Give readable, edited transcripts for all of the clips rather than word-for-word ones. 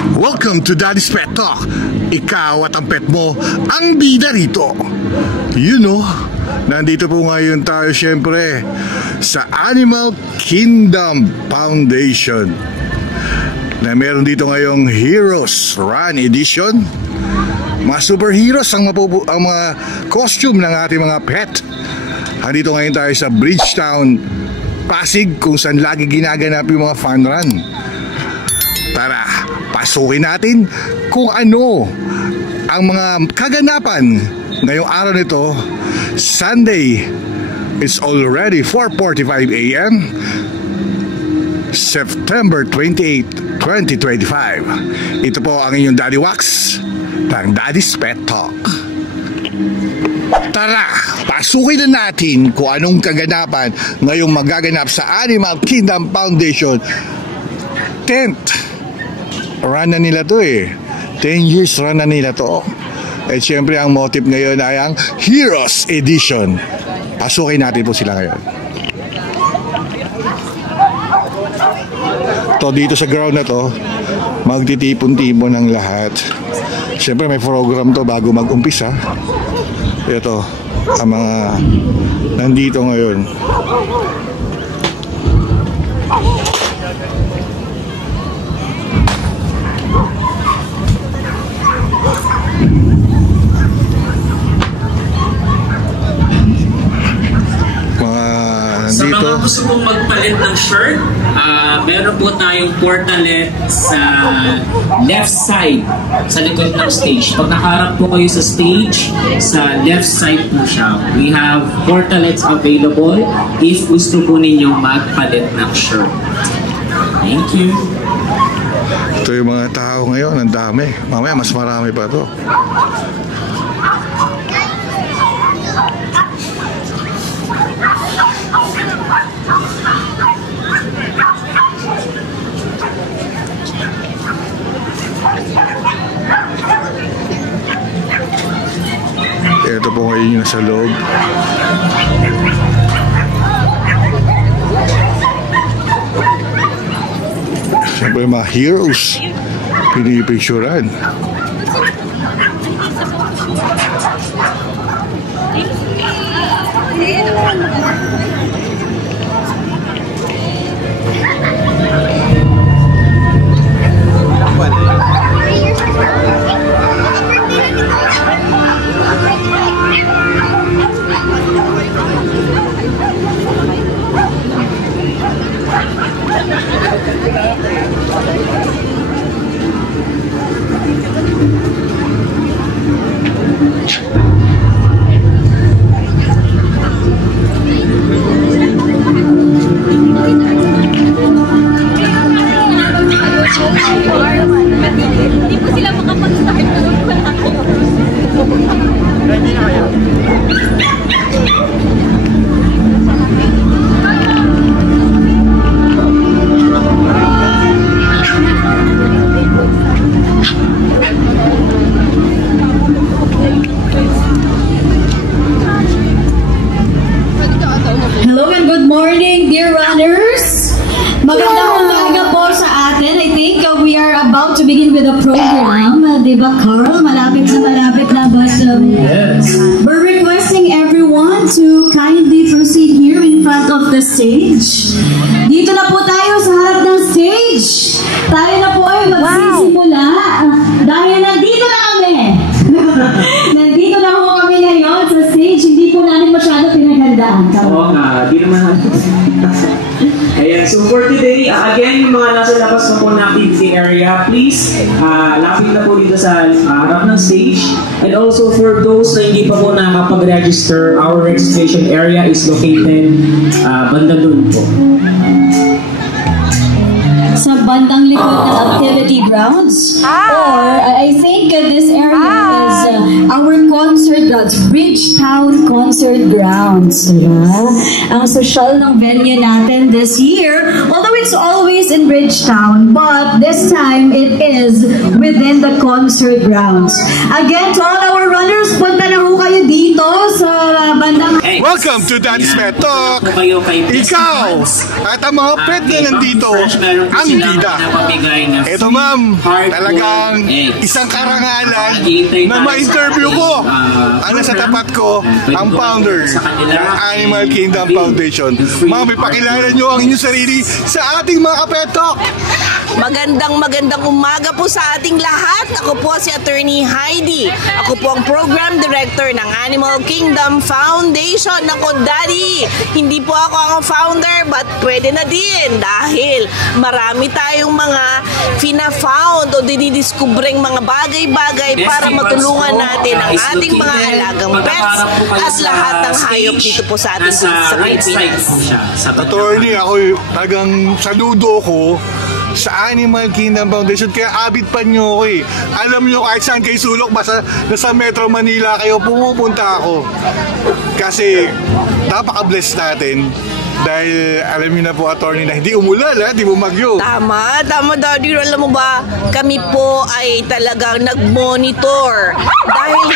Welcome to Daddy's Pet Talk. Ikaw at ang pet mo ang bida rito. You know, nandito po ngayon tayo syempre sa Animal Kingdom Foundation na meron dito ngayong Heroes Run Edition. Mga superheroes ang mga costume ng ating mga pet. Nandito ngayon tayo sa Bridgetown, Pasig, kung saan lagi ginaganap yung mga fun run. Tara, pasukin natin kung ano ang mga kaganapan ngayong araw nito, Sunday. It's already 4:45 AM, September 28, 2025. Ito po ang inyong Daddy Wax ng Daddy's Pet Talk. Tara, pasukin na natin kung anong kaganapan ngayong magaganap sa Animal Kingdom Foundation 10th run na nila to 10 years run na nila to. At syempre ang motive ngayon ay ang Heroes Edition. Pasukin natin po sila ngayon. To dito sa ground na to, magtitipon-tipon ng lahat. Syempre may program to bago mag-umpisa. Ito ang mga nandito ngayon. Sa mga gusto mong magpalit ng shirt, meron po tayong portalet sa left side, sa likod ng stage. Pag nakaharap po kayo sa stage, sa left side po siya. We have portalets available if gusto po ninyong magpalit ng shirt. Thank you. Ito yung mga tao ngayon, ang dami. Mamaya mas marami pa to. Ito po ngayon yung nasa loob. Siyempre mga heroes pinipicturan. Hindi po sila makapag-start na doon ko lang. Ready na kayo? Hello and good morning, dear runners. Magandang umaga po sa atin. I think we are about to begin with the program. Diba, Carl? Malapit na ba? Yes. We're requesting everyone to kindly proceed here in front of the stage. Dito na po tayo sa harap ng stage. Tayo na po ay magsisimula. Dahil nandito na kami. Nandito na po kami ngayon sa stage. Hindi po namin masyado pinaghandaan. Oo nga, di naman. Ayan, so for today, again, yung mga nasa labas na po ng activity area, please, lapit na po dito sa harap ng stage. And also for those na hindi pa po nakapag-register, our registration area is located banda doon po. Sa bandang likod ng activity grounds. Or, I think this area is our concert grounds, Bridgetown Concert Grounds. Diba? Ang social ng venue natin this year, although it's always in Bridgetown, but this time it is within the concert grounds. Again, to all our runners, punta na ho kayo dito sa bandang... Welcome to Daddy's Pet Talk! Ikaw at ang mga pet na nandito, ang bida. Ito ma'am, talagang isang karangalan na ma-interview ko. Ang nasa tapat ko, ang founder ng Animal Kingdom Foundation. Ma'am, ipakilala nyo ang inyong sarili sa ating mga Pet Talk. Magandang umaga po sa ating lahat. Ako po si Attorney Heidi. Ako po ang Program Director ng Animal Kingdom Foundation. Ako, Daddy, hindi po ako ang founder, but pwede na din dahil marami tayong mga fina-found o dinidiskubreng mga bagay-bagay para matulungan natin ang ating mga alagang pets at lahat ng hayop dito po sa ating sa Pilipinas. Attorney, ako talagang saludo ko sa Animal Kingdom Foundation, kaya abit pa nyo ako eh. Alam nyo, kahit saan kayo sulok, basta nasa Metro Manila kayo, pumupunta ako. Kasi napaka-bless natin. Dahil alam niyo na po, attorney, na hindi umulan, hindi bumagyo. Tama, Daddy. Alam mo ba, kami po ay talagang nag-monitor. Dahil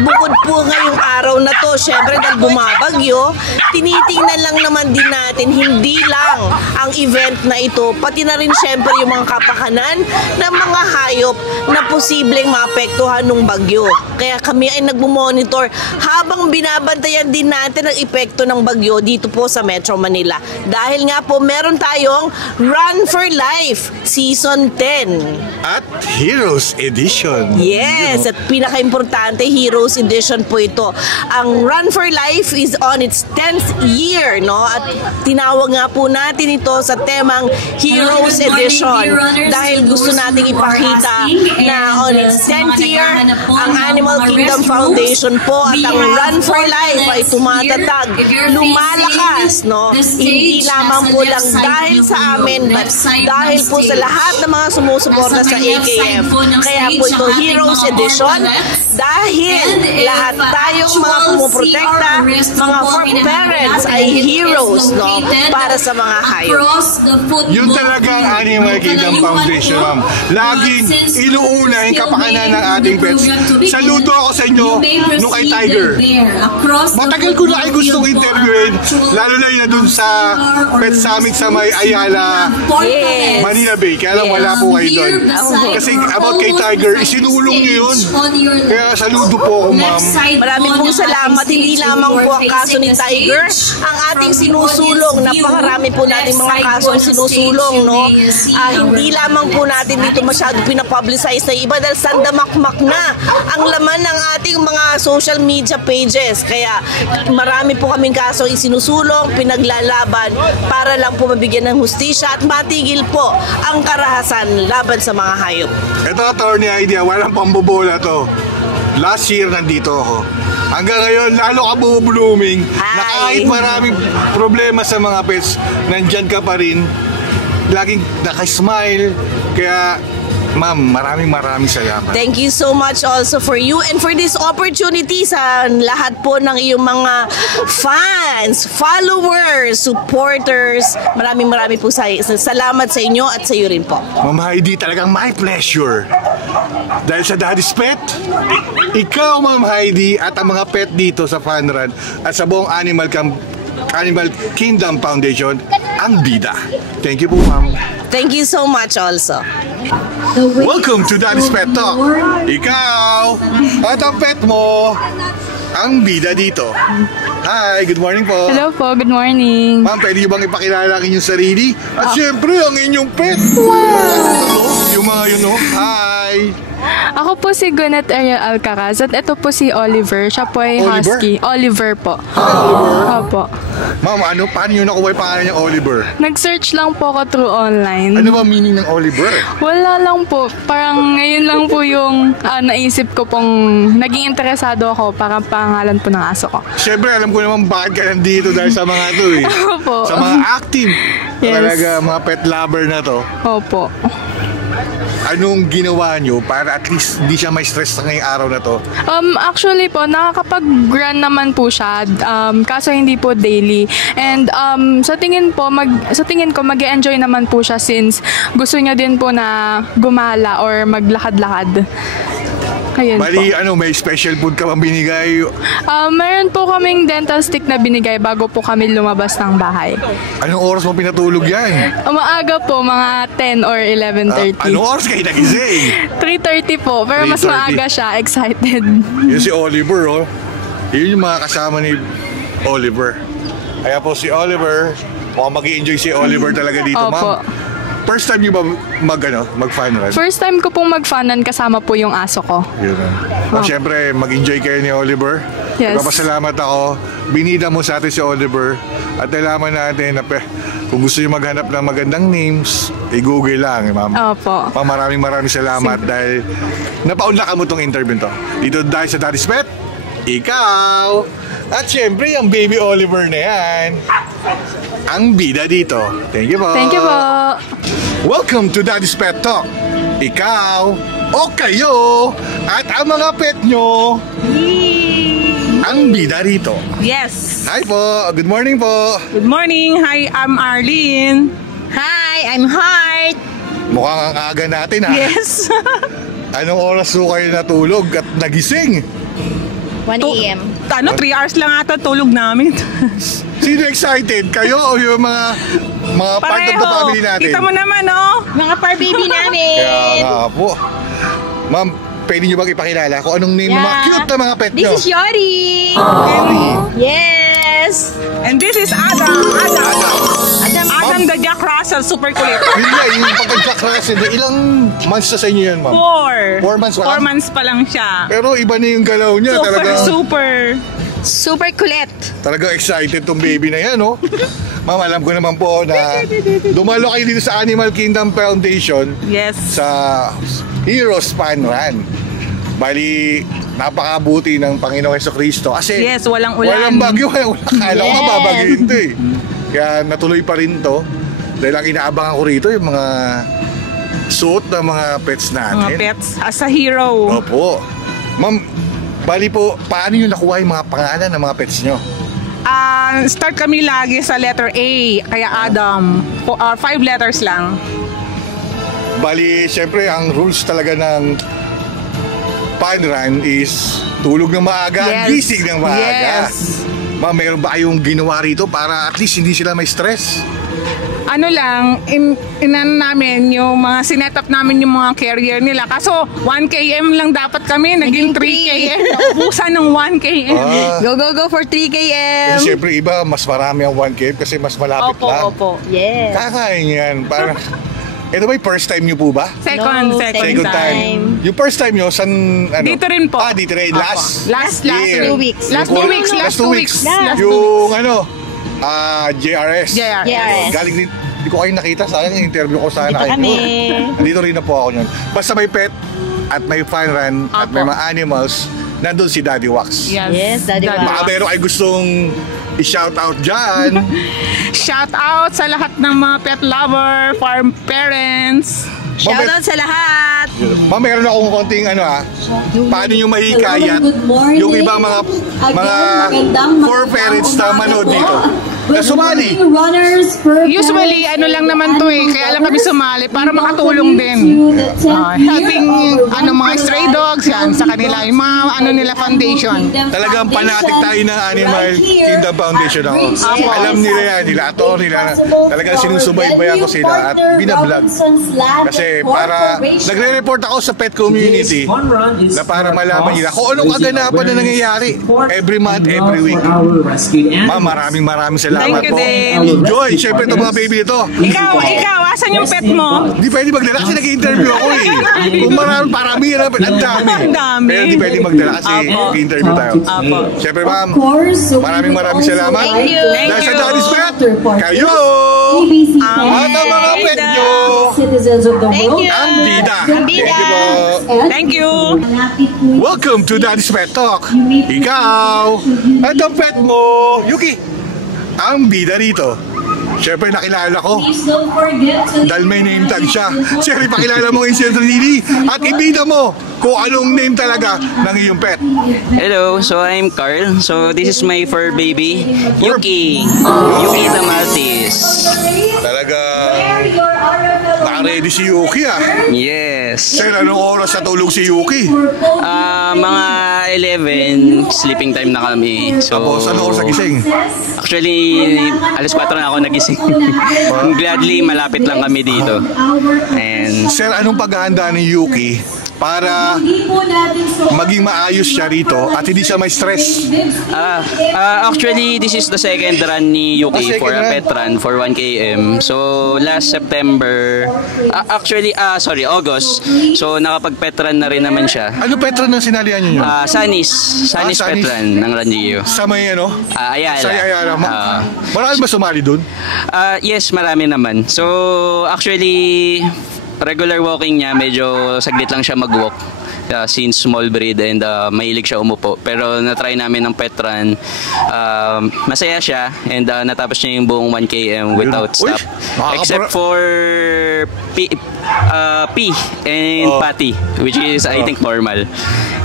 bukod po ngayong araw na to, syempre dahil bumabagyo, tinitingnan lang naman din natin, hindi lang ang event na ito, pati na rin syempre yung mga kapakanan ng mga hayop na posibleng maapektuhan ng bagyo. Kaya kami ay nag-monitor habang binabantayan din natin ang epekto ng bagyo dito po sa Metro Manila. Dahil nga po meron tayong Run for Life Season 10. At Heroes Edition. Yes, at pinaka-importante, Heroes Edition po ito. Ang Run for Life is on its 10th year, no? At tinawag nga po natin ito sa temang Heroes Edition dahil gusto nating ipakita na on its 10th year, ang Animal Kingdom Foundation po at ang Run for Life ay tumatatag, lumalakas, no? Hindi lamang po lang dahil sa amin, but dahil po sa lahat ng mga sumusuporta sa AKF. Kaya po ito Heroes Edition dahil lahat tayong mga pumuprotekta, mga parents ay heroes, no? Para sa mga hayop. Yun talaga ang Animal Kingdom Foundation, ma'am. Laging inuuna yung kapakanan ng ating pets. Saludo ako sa inyo nung kay Tiger. Matagal ko na ay gustong interviewin, lalo na yun na dun sa Pet Summit sa may Ayala, Manila Bay. Kaya lang wala po kayo doon. Kasi about kay Tiger, isinulong niyo yun. Kaya saludo po ako, ma'am. Maraming pong salamat. Hindi lamang po ang kaso ni Tiger ang ating sinusulong. Napakarami po natin mga kasong sinusulong, no? Hindi lamang po natin dito masyado pinapublicize na iba dahil sandamakmak na ang laman ng ating mga social media pages. Kaya marami po kaming kasong isinusulong, pinaglalaban para lang po mabigyan ng hustisya at matigil po ang karahasan laban sa mga hayop. Ito, attorney idea, walang pambobola to. Last year nandito ako. Hanggang ngayon, lalo ka blooming na kahit maraming problema sa mga pets, nandyan ka pa rin. Laging nakasmile. Kaya, ma'am, maraming salamat. Thank you so much also for you and for this opportunity sa lahat po ng iyong mga fans, followers, supporters. Maraming po salamat sa inyo at sa iyo rin po. Ma'am Heidi, talagang my pleasure. Dahil sa Daddy's Pet, ikaw, Ma'am Heidi, at ang mga pet dito sa Fun Run at sa buong Animal Kingdom Foundation, ang bida. Thank you po, ma'am. Thank you so much also. Welcome to Daddy's Pet Talk. Ikaw at ang pet mo, ang bida dito. Hi, good morning po. Hello po, good morning. Ma'am, pwede niyo bang ipakilala ang inyong sarili? At syempre, ang inyong pet. Yung mga yun, no? Hi. Ako po si Gwyneth Ariel Alcaraz at ito po si Oliver. Siya po ay Oliver? husky. Oliver po. Oliver? Opo. Ma'am, paano nyo nakuha yung pangalan niya Oliver? Nag-search lang po ako through online. Ano ba meaning ng Oliver? Wala lang po. Parang ngayon lang po yung naisip ko pong naging interesado ako para pangalan po ng aso ko. Siyempre, alam ko naman bakit ka nandito dahil sa mga to eh. Opo. Sa mga active. Yes. Talaga, mga pet lover na to. Opo. Anong ginawa nyo para at least hindi siya may stress ngayong araw na to? Actually po, nakakapag-run naman po siya, kaso hindi po daily. And sa tingin ko, mag-e-enjoy naman po siya since gusto niya din po na gumala or maglakad-lakad. Ayun Bali, po. may special food ka bang binigay? Meron po kaming dental stick na binigay bago po kami lumabas ng bahay. Anong oras mo pinatulog yan? Maaga po, mga 10 or 11:30. Anong oras kayo nagising? 3:30 po, pero mas 3:30. maaga siya, excited. Yun si Oliver, oh. Yun yung mga kasama ni Oliver. Kaya po si Oliver, mukhang mag-i-enjoy si Oliver talaga dito, Opo. ma'am. First time niyo ba mag-fun run? First time ko pong mag-funan kasama po yung aso ko. Yun. Siyempre, mag-enjoy kayo ni Oliver. Yes. Nagpapasalamat ako. Binida mo sa atin si Oliver. At nalaman natin na kung gusto niyo maghanap ng magandang names, i-google lang, ma'am. Opo. Ma'am, maraming salamat dahil napaunlakan mo tong interview to. Dito dahil sa Daddy's Pet, ikaw! At syempre, yung baby Oliver na yan. Ang bida dito. Thank you po. Thank you po. Welcome to Daddy's Pet Talk. Ikaw o kayo at ang mga pet nyo ang bida rito. Yes. Hi po. Good morning po. Good morning. Hi, I'm Arlene. Hi, I'm Heart. Mukhang ang aga natin ha. Yes. Anong oras po kayo natulog at nagising? 1 a.m. 3 hours lang ata tulog namin. Sino excited? Kayo o yung mga part of the family natin? Kita mo naman, oh. Mga fur baby namin. Kaya nga po. Ma'am, pwede nyo bang ipakilala kung anong name ng mga cute na mga pet nyo? This is Yori. Yes. And this is Adam. Adam the Jack Russell, super kulit. Yun nga, yung pagkakaklase. Ilang months na sa inyo yan, ma'am? 4 months pa lang? 4 months pa lang siya. Pero iba na yung galaw niya. Super kulit. Talagang excited tong baby na yan, no? Ma'am, alam ko naman po na dumalo kayo dito sa Animal Kingdom Foundation. Yes. Sa Heroes Fun Run. Bali, napakabuti ng Panginoong Jesucristo. Kasi yes, walang ulan. Walang bagyo. Akala ko babagyoin to eh. Kaya natuloy pa rin to. Dahil ang inaabangan ko rito yung mga suot ng mga pets natin. Mga pets. As a hero. Opo. Ma'am, bali po, paano nyo nakuha yung mga pangalan ng mga pets nyo? Start kami lagi sa letter A. Kaya Adam. 5 letters lang. Bali, syempre, ang rules talaga ng fun run is tulog ng maaga, Yes. gising ng maaga. Yes. Ma'am, meron ba kayong ginawa rito para at least hindi sila may stress? Ano lang, inan namin yung mga sinetup namin yung mga carrier nila. Kaso 1 km lang dapat kami, naging 3 km. Naubusan ng 1 km. Go for 3 km. Siyempre, iba, mas marami ang 1 cave kasi mas malapit lang. Opo. Yes. Kakain yan. Parang, ito ba yung first time nyo po ba? Second time. Yung first time nyo, san, ano? Dito rin po. Dito rin. Opo. Last year. 2 weeks. Last 2 weeks. Last 2 weeks. Last 2 Yung weeks. ano, JRS. JRS. Galing din, hindi ko kayo nakita. Sayang yung interview ko sana kayo. kami. Nandito rin na po ako nyon. Basta may pet at may fun run at may mga animals, nandun si Daddy Wax. Yes, Daddy Wax. Baka meron ay gustong i-shout out dyan. Shout out sa lahat ng mga pet lover, farm parents. Shoutout sa lahat. Ma'am, meron akong konting paano nyo mahikayat Good morning. yung ibang mga fur parents na manood dito na sumali. Usually, ano lang naman to kaya lang kami sumali para makatulong din. Helping mga stray dogs yan sa kanila, yung mga nila foundation. Talagang panatik tayo ng Animal Kingdom Foundation ako. Alam nila yan, nila ato, nila talagang sinusubaybayan ko sila at binablog. Kasi para nagre-report ako sa pet community na para malaman nila kung anong kaganapan na nangyayari every month, every week. Ma'am, maraming salamat Thank you po. din. Enjoy! Siyempre itong mga baby nito. Ikaw, asan yung pet mo? Hindi pwede magdala kasi nag-interview ako eh. Kung parami na, ang dami. Ang dami. Pero hindi pwede magdala kasi nag-interview tayo. Siyempre ma'am, maraming salamat. Thank you. Dahil sa Daddy's Pet, kayo! At ang mga pet nyo, Citizens of the Thank world. you. ang bida. Ang bida. Thank you po. Thank you. Welcome to Daddy's Pet Talk. Ikaw at ang pet mo, Yuki, ang bida rito. Siyempre nakilala ko dahil may name tag siya. Siyempre pakilala mo yung Lily at ibida mo kung anong name talaga ng iyong pet. Hello, so I'm Carl. So this is my fur baby, Yuki. Yuki the Maltese. Talaga Naka-ready si Yuki Yes. Sir, anong oras natulog si Yuki? Mga 11, sleeping time na kami. So, Tapos, anong oras nagising? actually, alas 4 na ako nagising. Gladly, malapit lang kami dito. And Sir, anong paghahanda ni Yuki para maging maayos siya rito at hindi siya may stress? actually, this is the second run ni Yuki for a pet run for 1 km. So, last September, August. So, nakapag-pet run na rin naman siya. Ano pet run na sinalihan niyo? Sunny's pet run ng Randio. Sa may ano? Ayala. Sa Ayala. Marami ba sumali dun? Yes, marami naman. So, actually, regular walking niya, medyo saglit lang siya mag-walk. Since small breed and mahilig siya umupo. Pero na-try namin ng pet run. Masaya siya and natapos niya yung buong 1 km without stop. Except for P and Patty, which is I think normal.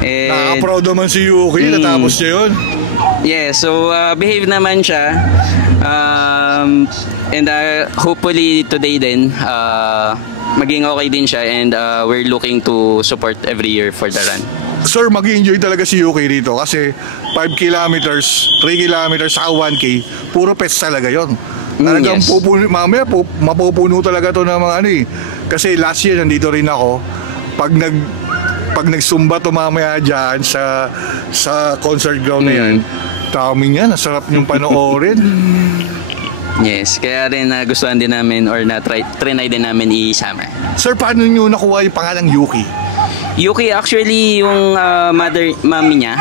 Nakaka-proud naman si Yuki, natapos niya yun. Yeah, so behave naman siya. And hopefully today din, maging okay din siya and we're looking to support every year for the run. Sir, mag-enjoy talaga si Yuki rito kasi 5 kilometers, 3 kilometers, saka 1K, puro pets talaga yon. Talagang yes. Mamaya mapupuno talaga to ng mga ano eh. Kasi last year nandito rin ako, pag nagsumba to mamaya dyan sa concert ground na yan, dami niya, nasarap niyong panoorin. Yes, kaya rin nagustuhan din namin or trinay din namin i-summer. Sir, paano niyo nakuha yung pangalang Yuki? Yuki, actually, yung mami niya,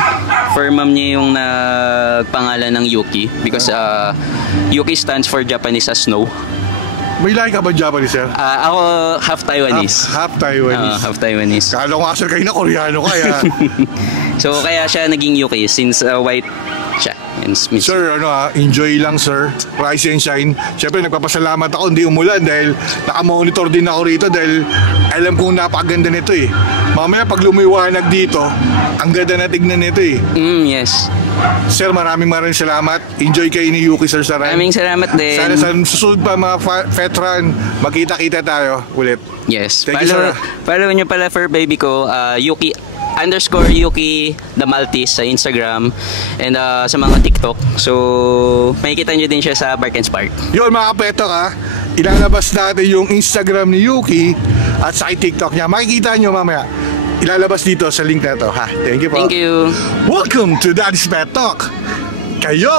for mom niya yung nagpangalan ng Yuki because Yuki stands for Japanese as snow. May lahi ka ba Japanese, sir? Ako half Taiwanese. Half Taiwanese. Half Taiwanese. Kala ko nga, sir, kayo na Koreano kaya. So, kaya siya naging Yuki since white siya. Sir, enjoy lang, sir. Rise and shine. Siyempre, nagpapasalamat ako hindi umulan dahil nakamonitor din ako rito dahil alam kong napakaganda nito eh. Mamaya pag lumiwanag dito, ang ganda na tignan nito eh. Yes. Sir, maraming salamat. Enjoy kayo ni Yuki, sir, sa run. Maraming salamat din. Sana sa susunod pa mga pet run, magkita-kita tayo ulit. Yes. Thank you, sir. Follow nyo pala for baby ko, Yuki _Yuki the Maltese sa Instagram and sa mga TikTok. So, makikita nyo din siya sa Bark and Spark. Yun mga kapetok ilalabas natin yung Instagram ni Yuki at sa TikTok niya. Makikita nyo mamaya. Ilalabas dito sa link na to. Thank you po. Thank you. Welcome to Daddy's Pet Talk. Kayo!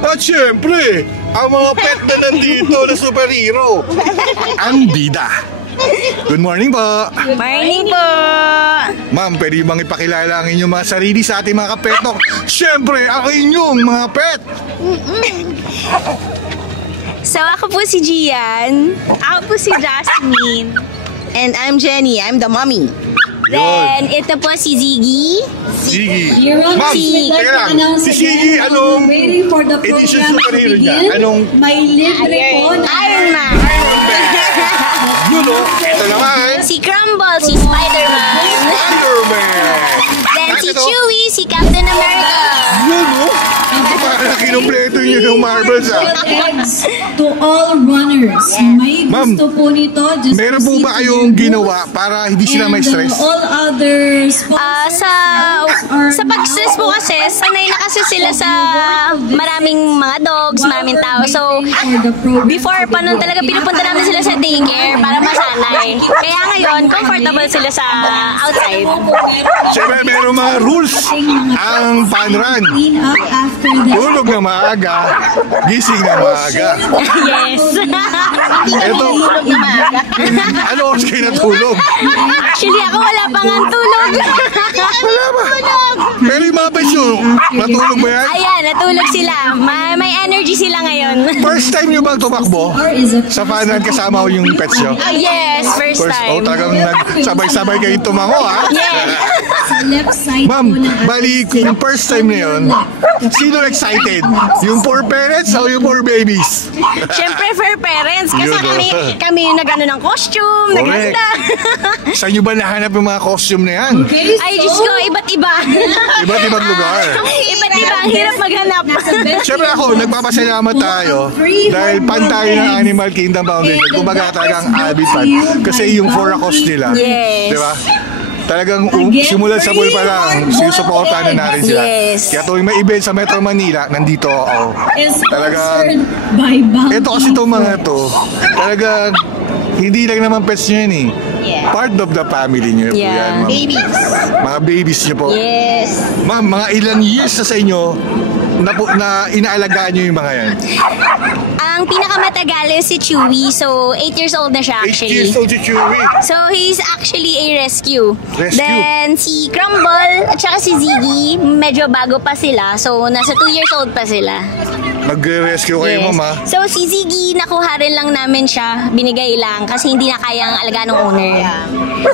At syempre, ang mga pet na nandito na superhero, ang bida. Good morning po. Morning po. Ma'am, pwede bang ipakilala ang inyong mga sarili sa ating mga kapetok? Siyempre, ang inyong mga pet. So, ako po si Gian. Ako po si Jasmine. And I'm Jenny. I'm the mommy. Then, ito po si Ziggy. Ziggy. Your Honor, Ma'am, we'd like teka to lang. announce Si Ziggy, again, anong waiting for the edition program to superhero niya? begin. Anong May libre po na Iron Man. yun o? Ito naman. Si Crumble, si Spider-Man. Spider-Man. Then At si ito, Chewie, si Captain America. yun o? Parang kinumpleto nyo yung Marvels eggs to all runners. May Ma'am, gusto po nito. Just meron po ba kayong ginawa para hindi sila may stress? all others. Sa pag-stress po kasi, sanay na kasi sila sa maraming mga dogs, maraming tao. So, before pa nun talaga pinupunta namin sila sa daycare para masanay. Kaya ngayon, comfortable sila sa outside. Siyempre, meron mga rules ang fun run. Clean up after that. Tulog na maaga, gising na maaga. Yes. Ito, ano oras kayo natulog? Actually, ako wala pang ang tulog. Wala ba? Pero yung mga pets nyo, natulog ba yan? Ayan, natulog sila. May energy sila ngayon. First time nyo bang tumakbo? Sa fun run kasama ko yung pets nyo? Yes, first time. Talagang nagsabay-sabay kayo tumango, ha? Yes. left side Ma'am, po ng bali, yung first time na yun, sino excited? Yung poor parents o yung poor babies? Siyempre for parents, kasi Yun, kami yung nag-ano ng costume, Correct. naghanda. Saan nyo ba nahanap yung mga costume na yan? Ay, Diyos ko, iba't iba. Iba't ibang lugar. Iba't iba, ang hirap maghanap. Siyempre ako, nagpapasalamat tayo dahil fan tayo ng Animal Kingdom Foundation. Kumbaga talagang avid fan. Kasi yung for a cause nila. Yes. Di ba? Talagang simulan sa pool pa lang, sinusuportahan na natin sila. Yes. Kaya tuwing may event sa Metro Manila, nandito ako. Talagang, by Bounty. ito kasi itong mga to, talagang, hindi lang naman pets nyo yun eh. Part of the family nyo po yan, ma'am. Babies. Mga babies nyo po. Yes. Ma'am, mga ilang years na sa inyo na inaalagaan nyo yung mga yan? Ang pinakamatagal is si Chewy. So, 8 years old na siya 8 actually. years old si Chewy. So, he's actually a rescue. Rescue. Then, si Crumble at saka si Ziggy, medyo bago pa sila. So, nasa 2 years old pa sila. Nag-rescue kayo, ma'am, ha? So, si Ziggy, nakuha rin lang namin siya. Binigay lang kasi hindi na kayang alagaan ng owner.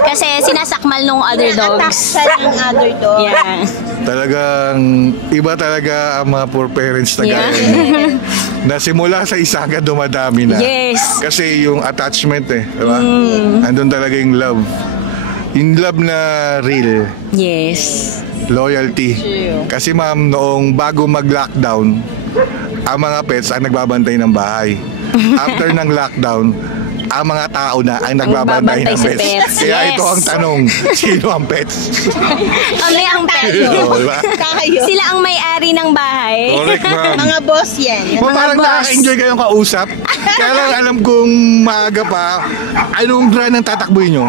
Kasi sinasakmal nung other dogs. Ng other dog. Yeah. Talagang iba talaga ang mga poor parents na gaya nyo. Na simula sa isa hanggang dumadami na. Yes. Kasi yung attachment diba? Andun talaga yung love. Yung love na real. Yes. Loyalty. Kasi ma'am, noong bago mag-lockdown, ang mga pets ang nagbabantay ng bahay. After ng lockdown, ang mga tao na ang nagbabantay ng sa pets. pets. Kaya Yes. ito ang tanong, sino ang pets? Kami ang pet. Diba? Tayo. Sila ang may-ari ng bahay. Correct, ma'am. Mga boss yan. Ma'am, parang boss. nakaka-enjoy kayong kausap. Kaya lang alam kong maaga pa, anong brand ang tatakbuhin nyo?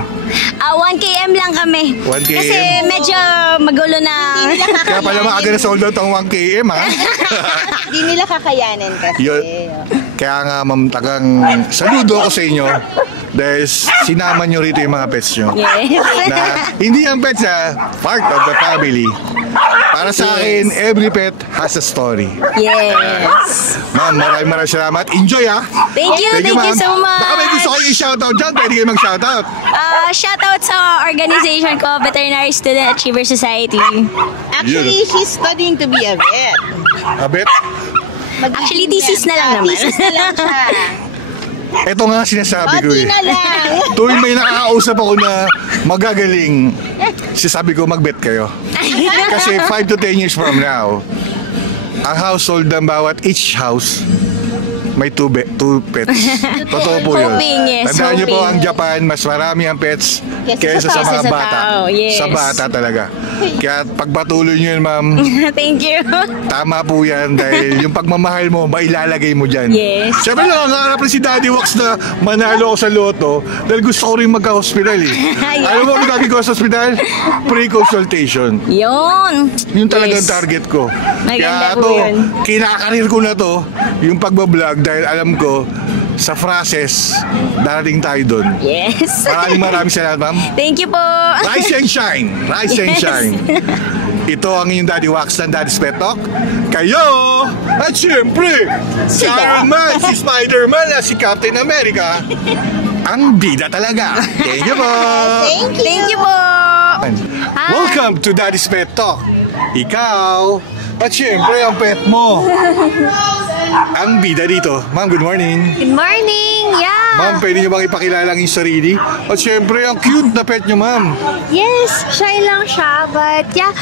1 km lang kami. 1 km? Kasi medyo magulo na. Kaya pala maaga na sold out ang 1 km, ha? Hindi nila kakayanin kasi. Yun. Kaya nga, ma'am, tagang saludo ako sa inyo dahil sinama nyo rito yung mga pets nyo. Yes. Na hindi ang pets, part of the family. Para sa akin, every pet has a story. Yes. Ma'am, maraming salamat. Enjoy, ha? Thank you ma'am. so much. Baka may gusto kayo i-shoutout dyan, pwede kayo mag-shoutout. Shoutout sa organization ko, Veterinary Student Achiever Society. Actually, she's studying to be a vet. A bet? Actually, thesis na lang naman. Thesis na lang siya. Ito nga sinasabi ko Pati na lang. Tuwing may nakakausap ako na magagaling, sinasabi ko mag-bet kayo. Kasi 5 to 10 years from now, ang household ng bawat each house, may 2 pets. Totoo po yun. Hoping, yes, Tandaan niyo po, hoping. ang Japan, mas marami ang pets kaysa sa mga Kaysa sa bata. tao, yes. Sa bata talaga. Kaya pagpatuloy niyo yun, ma'am, Thank you. tama po yan dahil yung pagmamahal mo, mailalagay mo dyan. Yes. Siyempre lang, nangarap rin si Daddy Wax na manalo ako sa loto dahil gusto ko rin magka-hospital eh. Yeah. Alam mo kung gagawin ko sa hospital? Pre-consultation. Yun. Yun talagang Yes. target ko. Maganda Kaya po to, yun. kinakarir ko na to, yung pagbablog dahil alam ko, sa phrases, darating tayo doon. Yes. Maraming salamat, ma'am. Thank you po. Rise and shine! Rise and Yes. shine! Ito ang inyong Daddy Wax ng Daddy's Pet Talk. Kayo! At syempre, si Iron Man, si Spider-Man, at si Captain America. Ang bida talaga. Thank you po! Thank you po. Welcome to Daddy's Pet Talk. Ikaw, at syempre ang pet mo. Ang bida dito. Ma'am, good morning. Good morning! Yeah! Ma'am, pwede niyo bang ipakilala ang inyong sarili? At syempre, ang cute na pet niyo, ma'am. Yes, shy lang siya, but yeah,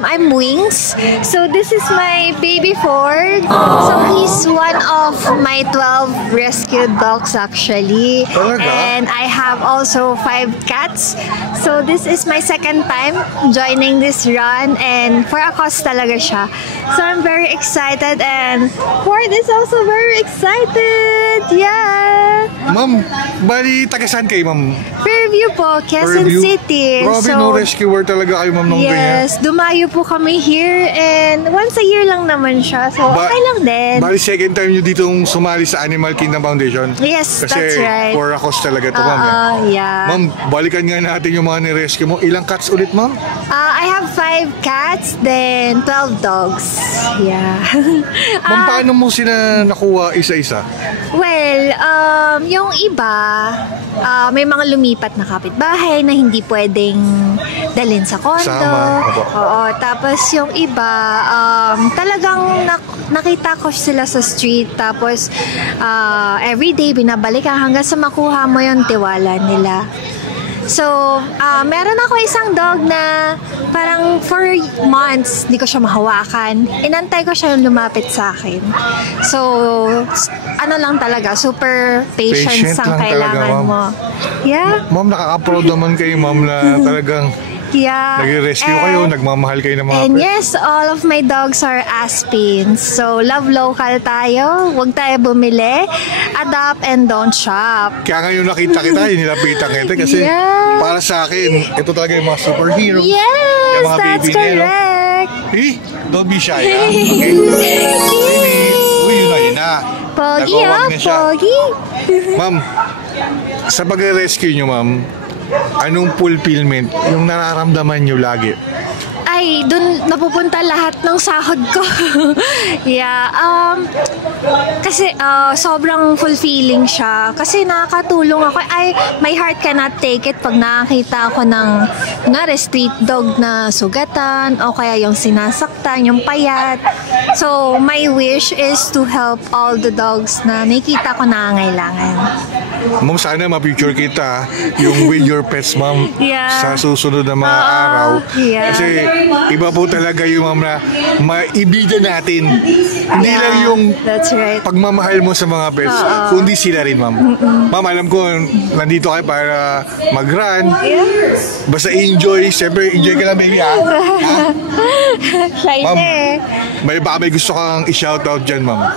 I'm Wings. So this is my baby Ford. So he's one of my 12 rescued dogs actually. Talaga? And I have also 5 cats. So this is my second time joining this run and for a cause talaga siya. So I'm very excited and Ford is also very excited. Yeah! Ma'am, bali, taga saan kayo, ma'am? Fairview po, Quezon Fairview? City. Grabe, no rescuer talaga kayo, ma'am, nung ganyan. Yes, dumayo po kami here and once a year lang naman siya. So, okay lang din. Bali, second time nyo ditong sumali sa Animal Kingdom Foundation. Yes, Kasi that's right. for a cause talaga ito, ma'am. Yeah. Ma'am, balikan nga natin yung mga ni-rescue mo. Ilang cats ulit, ma'am? I have 5 cats, then 12 dogs. Yeah. Ma'am, paano mo sila nakuha isa-isa? Well, yung iba, may mga lumipat na kapitbahay na hindi pwedeng dalhin sa condo. Sama. Oo, tapos yung iba, talagang nakita ko sila sa street, tapos everyday binabalikan hanggang sa makuha mo yung tiwala nila. So, meron ako isang dog na parang for months, di ko siya mahawakan. Inantay ko siya yung lumapit sa akin. So, ano lang talaga, super patience ang kailangan talaga, mo. Yeah. Ma'am, nakaka-proud naman kayo, ma'am, na talagang Yeah. nag-rescue kayo, nagmamahal kayo ng mga And pets. yes, all of my dogs are Aspins. So, love local tayo. Huwag tayo bumili. Adopt and don't shop. Kaya ngayon nakita kita, nilapitan kita kasi Yeah. para sa akin, ito talaga yung mga superhero. Yes, Yung mga that's baby niya, no? correct. Don't be shy, ha? Okay. Baby. Uy, yun na. Pogi, Nagwawag na siya. Pogi. Ma'am, sa pag-rescue nyo, ma'am, anong fulfillment yung nararamdaman nyo lagi? Ay, dun napupunta lahat ng sahod ko. Yeah, kasi sobrang fulfilling siya. Kasi nakakatulong ako. Ay, my heart cannot take it pag nakakita ako ng street dog na sugatan o kaya yung sinasaktan, yung payat. So, my wish is to help all the dogs na nakikita ko nangangailangan. Ma'am, sana ma-picture kita yung with your pets, ma'am, Yeah. sa susunod na mga araw. Yeah. Kasi iba po talaga yung ma'am na maibigyan natin. Hindi Yeah, lang yung that's right. pagmamahal mo sa mga pets, kundi sila rin, ma'am. Ma'am, alam ko, nandito kayo para mag-run. Basta enjoy. Siyempre, enjoy ka lang, baby, ha? Shy Ma'am, eh. baka may gusto kang i-shoutout dyan, ma'am.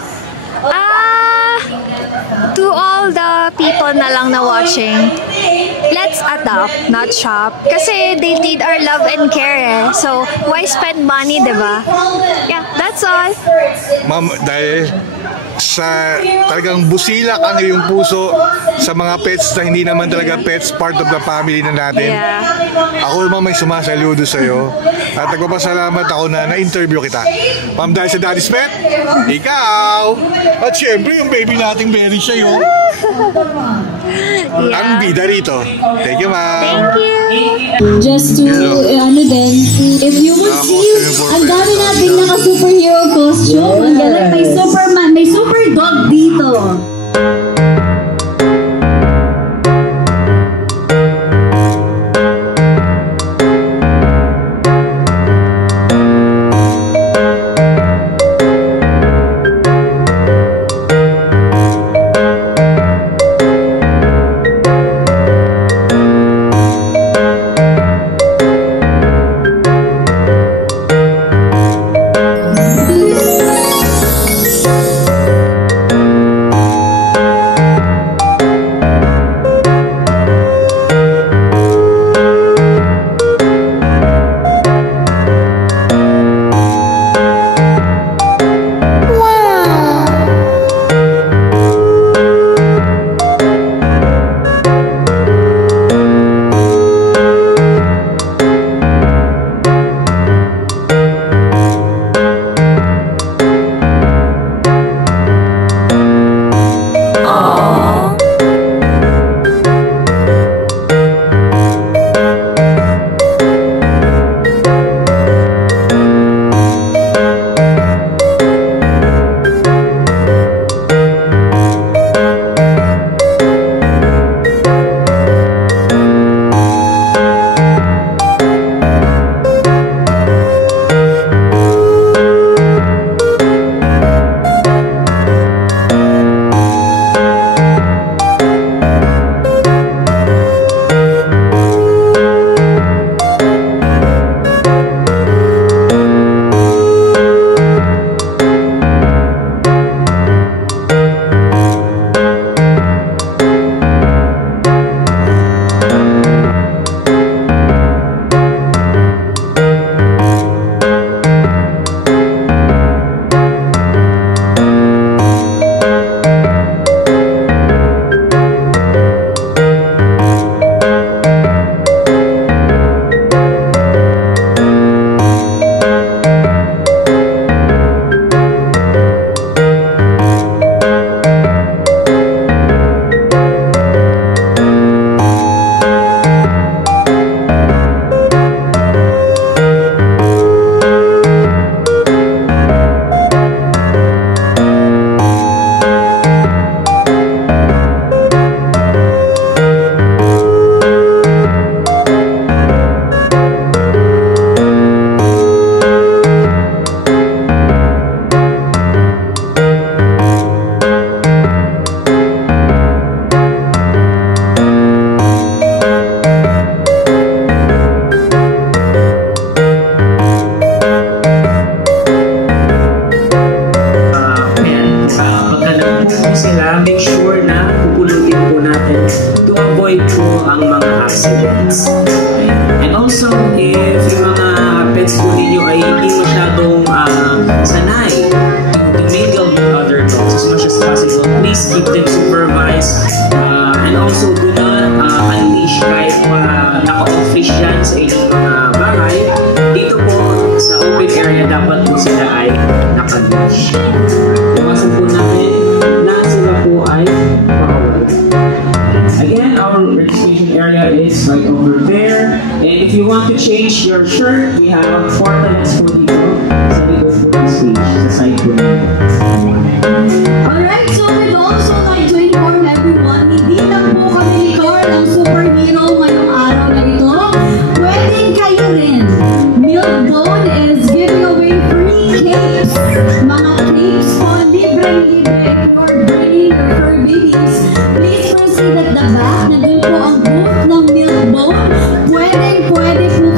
To all the people na lang na watching, let's adopt, not shop. Kasi they need our love and care eh. So, why spend money, diba? Yeah, that's all. Ma'am, dahil sa talagang busilak ang iyong puso sa mga pets na hindi naman talaga pets, part of the family na natin. Yeah. Ako naman may sumasaludo sa'yo at nagpapasalamat ako na na-interview kita. Ma'am, dahil sa Daddy's Pet, ikaw! At syempre, yung baby nating Mary siya yun. Yeah. Ang bida rito. Thank you, ma'am. Thank you. Just to, din, if you would see, ang dami nating naka-superhero costume. Ang galing, may Superman, may super dog dito. sa inyong mga bahay, dito po sa open area dapat po sila ay naka-leash. Iwasan po natin na sila po ay makawala. Again, our registration area is right over there. And if you want to change your shirt, we have 4 toilets po dito sa likod po ng stage, sa side po. Alright, so we'd also like to inform everyone, hindi lang po kami ikaw ang superhero ngayong araw na ito. Pwedeng kayo rin. Milkbone is giving away free capes. Mga capes po, libre-libre. If you're bringing your fur babies, please proceed at the back. Nandun po ang booth ng Milkbone. Pwede po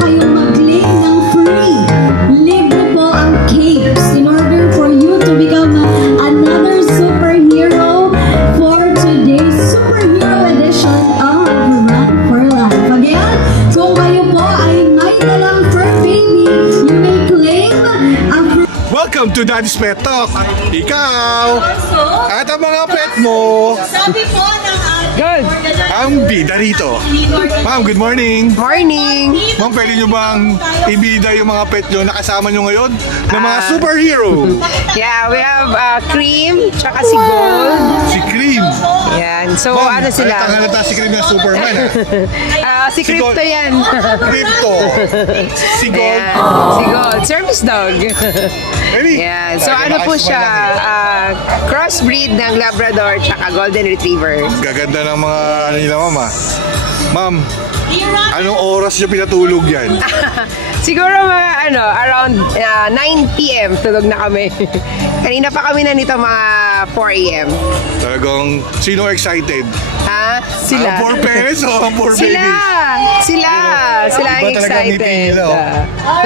kayong mag-click ng free. Libre po ang capes in order for you to become another superhero for today's superhero edition of Run for Life. Again, kung kayo po ay may dalang fur baby, you may claim a free. Welcome to Daddy's Pet Talk. Ikaw at ang mga pet mo. Sabi po ng Good. Ang bida rito. Ma'am, good morning. Morning. Ma'am, pwede nyo bang ibida yung mga pet nyo na kasama nyo ngayon na mga superhero? Yeah, we have Cream, tsaka si Gold. Si Cream. Yan. So, Ma'am, ano sila? halata si Cream na Superman. Si Crypto yan. Crypto. Si Gold. Ayan. Si Gold. Service dog. Maybe. Yan. So, ano po siya? Crossbreed ng Labrador tsaka Golden Retriever. Gaganda ng mga ano nila, mama. Ma'am, anong oras nyo pinatulog yan? Siguro mga around 9 p.m. tulog na kami. Kanina pa kami na nito mga 4 a.m. Talagang, sino excited? Ha? Sila. Ang 4 parents o ang 4 babies? Sila ang Iba talaga ang ngiti excited. nila, oh.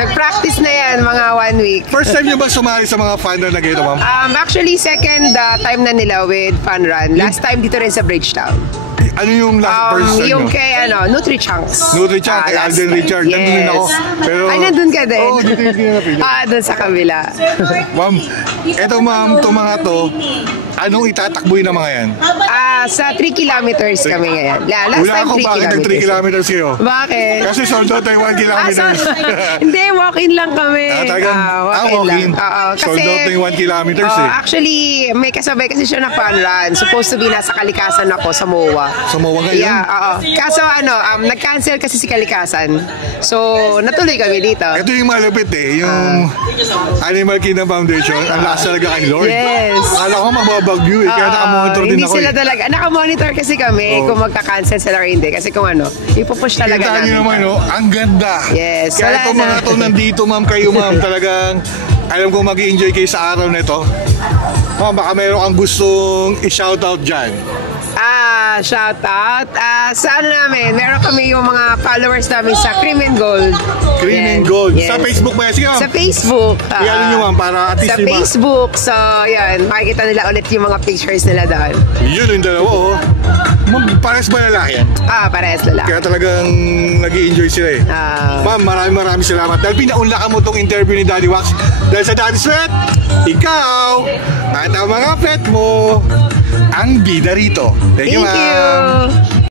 Nag-practice na yan mga 1 week. First time nyo ba sumali sa mga fun run na ganito, ma'am? Actually, second time na nila with Fun Run. Last time dito rin sa Bridgetown. Ano yung last first time Yung nyo? kay Nutri-Chunks. Nutri-Chunks, kay Last Alden time. Richard. Nandun din ako. Pero, Ay, nandun ka din? Oo, dito yung pinapili. Doon sa kabila. Ma'am, eto ma'am, itong mga to, anong itatakbuhin ng mga yan? Sa 3 kilometers kami ngayon. Last Wala time akong 3 bakit kilometers. ng 3 kilometers kayo. Bakit? Kasi sold out tayo 1 kilometers. Hindi, walk-in lang kami. Talagang, walk-in. Oo, Sold out na yung 1 kilometers eh. Actually, may kasabay kasi siya na Fun Run. Supposed to be nasa Kalikasan ako sa MOA. Sa MOA ngayon? Yeah, oo. Kaso nag-cancel kasi si Kalikasan. So, natuloy kami dito. Ito yung malupit eh, yung Animal Kingdom Foundation. Ang lakas talaga kay Lord. Yes. Akala ko mababagyo eh, kaya nakamonitor din hindi ako sila eh. talaga. Nakamonitor kasi kami kung magka-cancel sila or hindi. Kasi kung ipupush talaga Kita namin. nyo naman, ang ganda. Yes, Kaya wala itong mga na. to nandito, ma'am, kayo, ma'am, talagang alam ko mag-i-enjoy kayo sa araw na ito. Ma'am, baka meron kang gustong i-shoutout dyan. Shout out. Sa namin, meron kami yung mga followers namin sa Cream and Gold. Cream Yan. and Gold. Yes. Sa Facebook ba yan? Sige, ma'am. Sa Facebook. Iyan nyo, ma'am, para at least Sa Facebook. So, yan. Makikita nila ulit yung mga pictures nila doon. Yun yung dalawa, oh. Ma'am, pares ba lalaki yan? Parehas lalaki. Kaya talagang nag-i-enjoy sila eh. Ma'am, maraming salamat. Dahil pinaunlakan mo tong interview ni Daddy Wax. Dahil sa Daddy's Pet, ikaw at ang mga pet mo ang bida rito. Thank you, ma'am. you.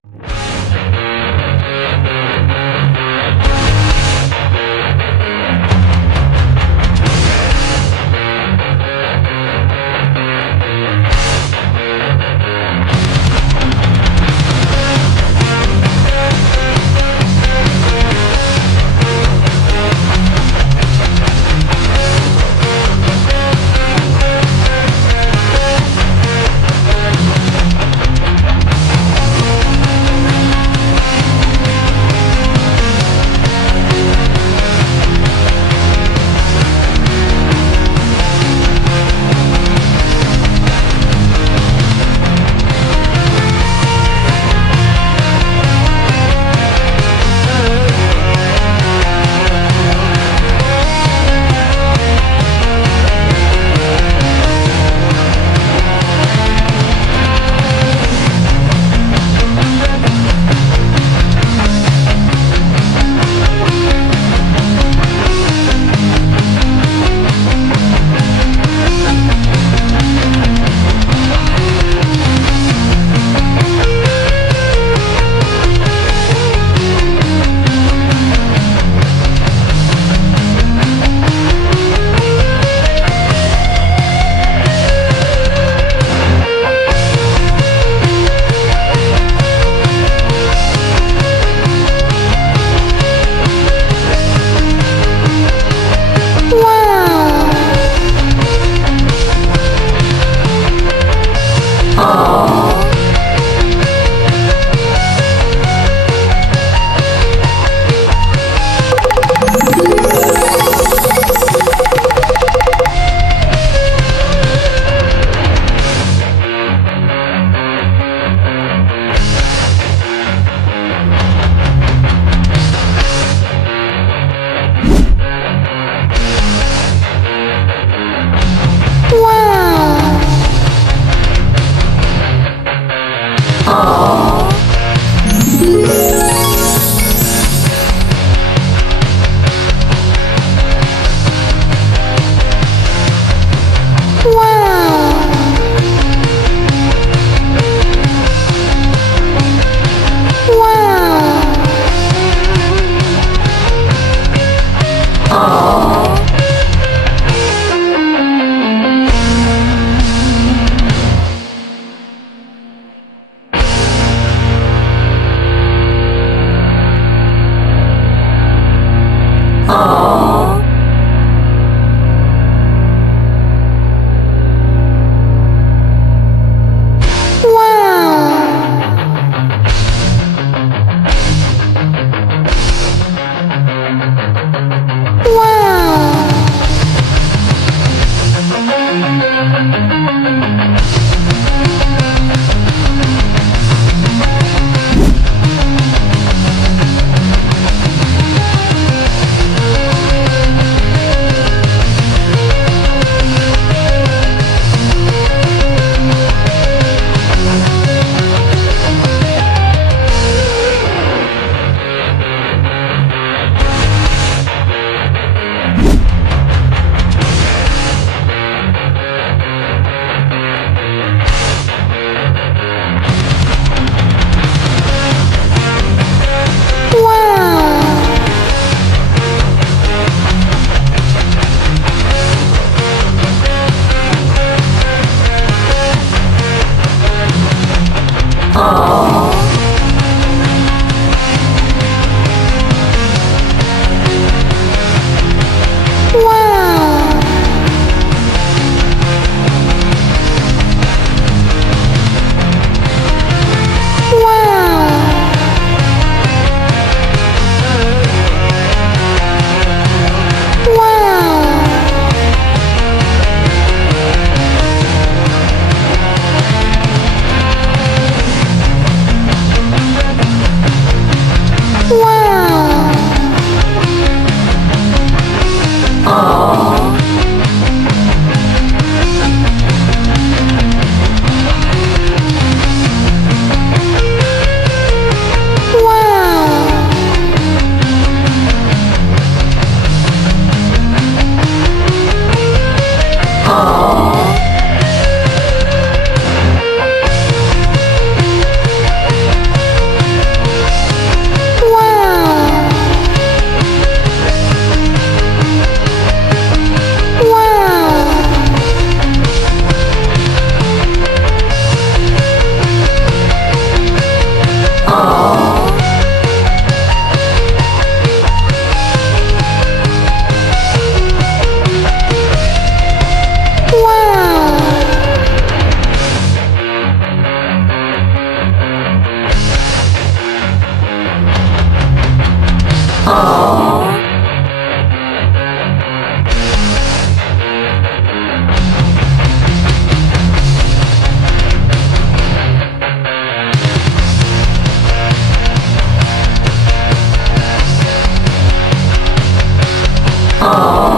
Aww.